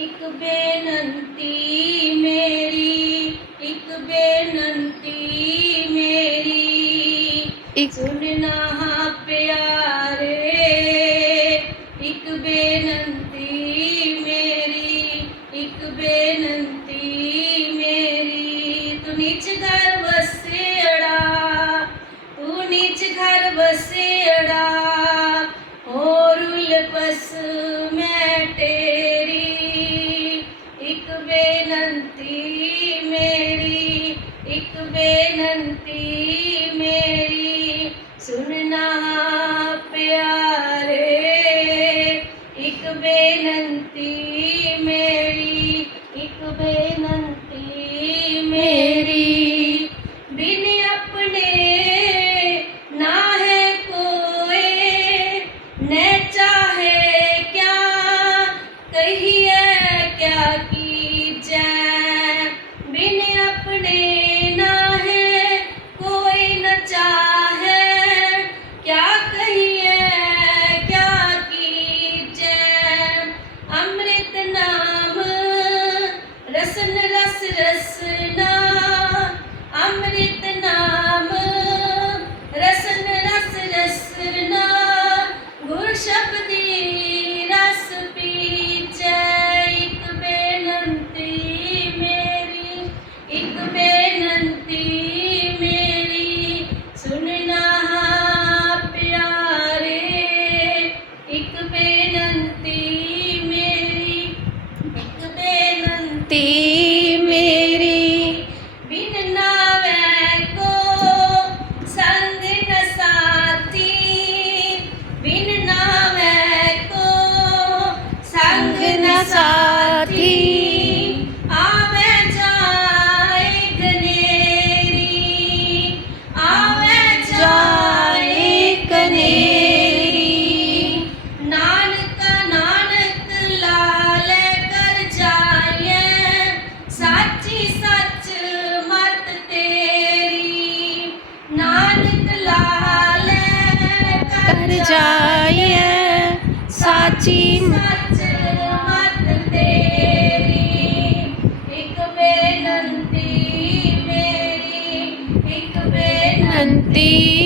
एक बेनती मेरी एक बेनती मेरी। सुनना बेनती मेरी एक बेनती मेरी। सुनना प्यारे एक बेनंती ਜਾਈਐ ਸਾਚੀ ਸੱਚ ਮਤ ਤੇਰੀ ਇੱਕ ਬੇਨੰਤੀ ਮੇਰੀ ਇੱਕ ਬੇਨੰਤੀ